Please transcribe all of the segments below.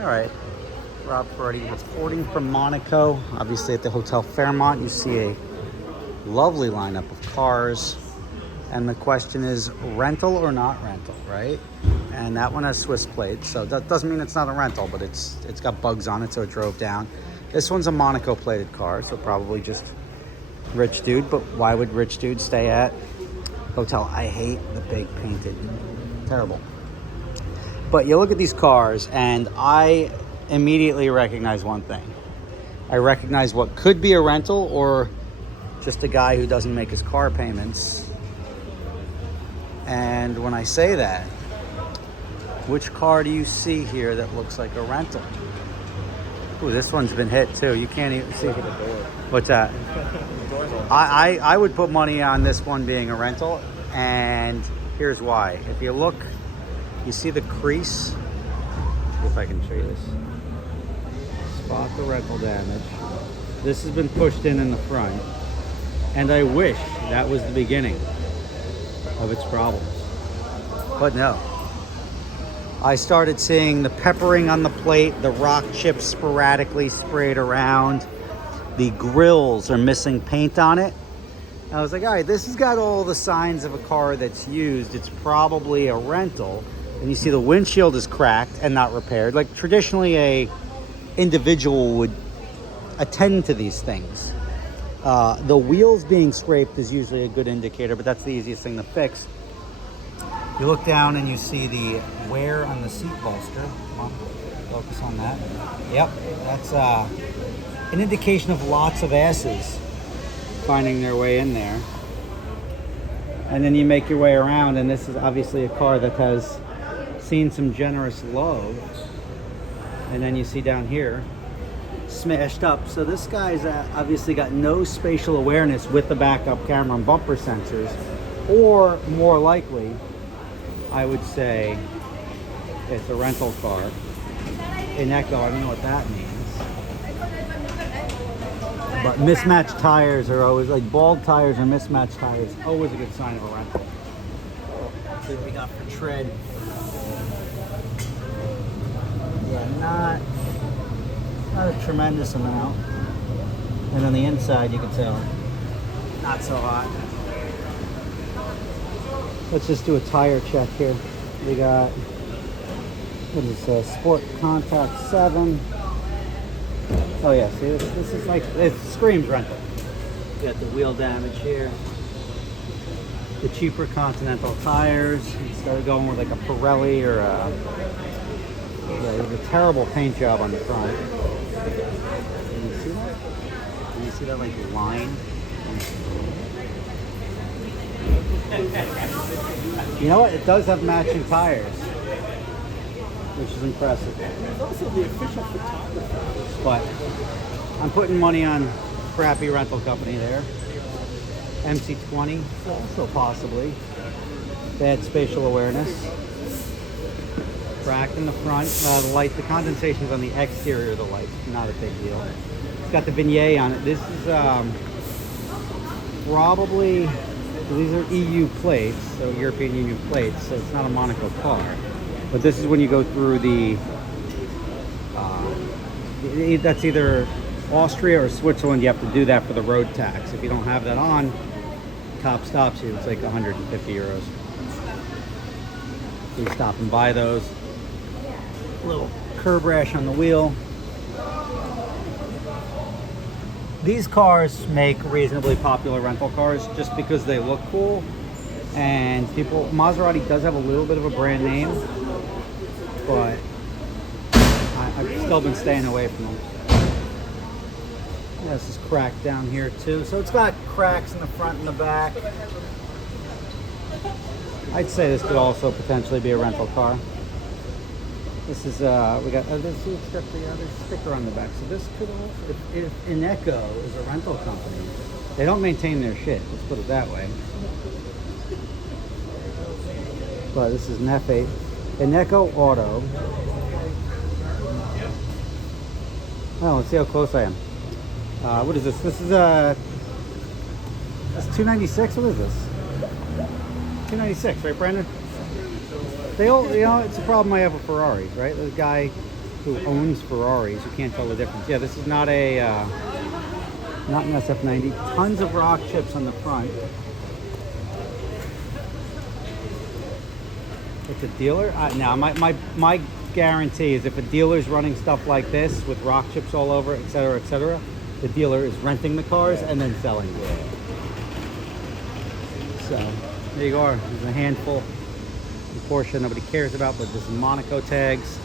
All right, Rob Ferretti reporting from Monaco. Obviously at the Hotel Fairmont, you see a lovely lineup of cars. And the question is rental or not rental, right? And that one has Swiss plates, so that doesn't mean it's not a rental, but it's got bugs on it, so it drove down. This one's a Monaco plated car, so probably just rich dude, but why would rich dude stay at hotel? I hate the big painted, terrible. But you look at these cars and I immediately recognize one thing. I recognize what could be a rental or just a guy who doesn't make his car payments. And when I say that, which car do you see here that looks like a rental? Ooh, this one's been hit too. You can't even see. What's that? I would put money on this one being a rental, and here's why. If you look, you see the crease. See if I can show you this. Spot the rental damage. This has been pushed in the front, and I wish that was the beginning of its problems. But no. I started seeing the peppering on the plate, the rock chips sporadically sprayed around. The grills are missing paint on it. I was like, all right, this has got all the signs of a car that's used. It's probably a rental. And you see the windshield is cracked and not repaired. Like traditionally a individual would attend to these things. The wheels being scraped is usually a good indicator, but that's the easiest thing to fix. You look down and you see the wear on the seat bolster. Come on, focus on that. Yep, that's an indication of lots of asses finding their way in there. And then you make your way around, and this is obviously a car that has seen some generous love. And then you see down here, smashed up. So this guy's obviously got no spatial awareness with the backup camera and bumper sensors, or more likely, I would say it's a rental car. In Echo, I don't know what that means. But mismatched tires are always, like bald tires or mismatched tires, always a good sign of a rental. Let's see what we got for tread. Yeah, not a tremendous amount. And on the inside, you can tell, not so hot. Let's just do a tire check here. We got, what is this, Sport Contact 7. Oh yeah, see, this is like, it screams rental. You got the wheel damage here. The cheaper Continental tires. Instead of going with like a Pirelli or a, yeah, there's a terrible paint job on the front. Can you see that? Can you see that like line? You know what? It does have matching tires, which is impressive. It's also the official photographer. But I'm putting money on crappy rental company there. MC20, also possibly. Bad spatial awareness. Cracked in the front. The light, the condensation's on the exterior of the lights. Not a big deal. It's got the vignette on it. This is probably, these are EU plates, so European Union plates, so it's not a Monaco car. But this is when you go through the, that's either Austria or Switzerland. You have to do that for the road tax. If you don't have that on, cop stops you. It's like 150 euros. So you stop and buy those. Little curb rash on the wheel. These cars make reasonably popular rental cars just because they look cool, and people, Maserati does have a little bit of a brand name, but I've still been staying away from them. Yeah, this is cracked down here too, so it's got cracks in the front and the back. I'd say this could also potentially be a rental car. This is, we got, this, it's got the other sticker on the back. So this could also, if Ineco is a rental company, they don't maintain their shit, let's put it that way. But this is Nefe, Ineco Auto. Oh, let's see how close I am. What is this? This is that's 296, what is this? 296, right, Brandon? They all, you know, it's a problem I have with Ferraris, right? The guy who owns Ferraris, you can't tell the difference. Yeah, this is not a not an SF90. Tons of rock chips on the front. It's a dealer? No, my guarantee is if a dealer's running stuff like this with rock chips all over, etc., the dealer is renting the cars and then selling them. So, there you are. There's a handful. A Porsche nobody cares about, but this is Monaco tags.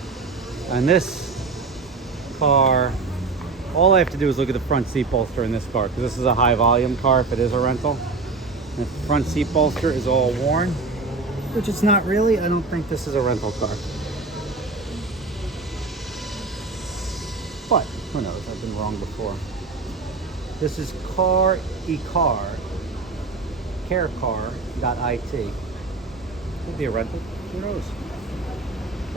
And this car, all I have to do is look at the front seat bolster in this car, because this is a high volume car if it is a rental. And if the front seat bolster is all worn, which it's not really, I don't think this is a rental car. But who knows, I've been wrong before. This is carecar.it. Could be a rental, who knows?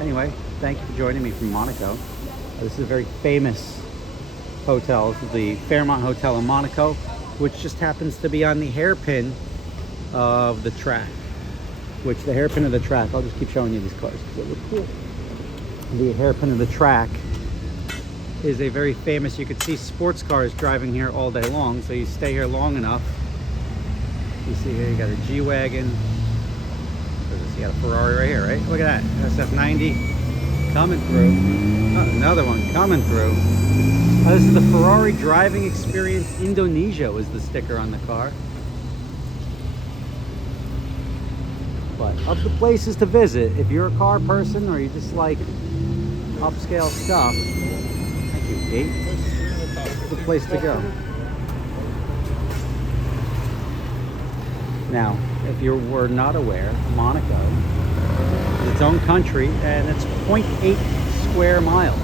Anyway, thank you for joining me from Monaco. This is a very famous hotel, the Fairmont Hotel in Monaco, which just happens to be on the hairpin of the track. Which the hairpin of the track, I'll just keep showing you these cars because they look cool. The hairpin of the track is a very famous, you could see sports cars driving here all day long, so you stay here long enough. You see here, you got a G-Wagon. You got a Ferrari right here, right? Look at that, SF90 coming through. Oh, another one coming through. This is the Ferrari Driving Experience Indonesia was the sticker on the car. But of the places to visit, if you're a car person or you just like upscale stuff, thank you, Pete. It's the place to go. Now, if you were not aware, Monaco is its own country and it's 0.8 square miles,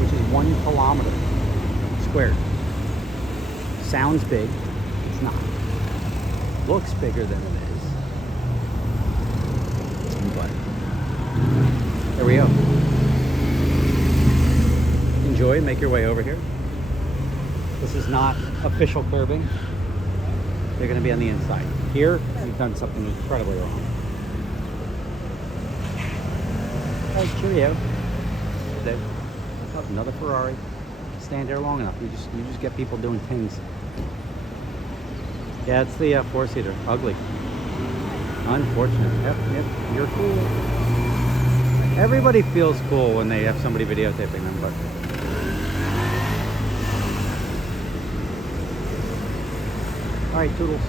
which is 1 kilometer squared. Sounds big, it's not. Looks bigger than it is. But there we go. Enjoy, make your way over here. This is not official curbing. They're going to be on the inside. Here, we've done something incredibly wrong. Oh, cheerio. There. Oh, another Ferrari. Stand there long enough. You just get people doing things. Yeah, it's the four-seater. Ugly. Unfortunate. Yep, you're cool. Everybody feels cool when they have somebody videotaping them, but all right, toodles.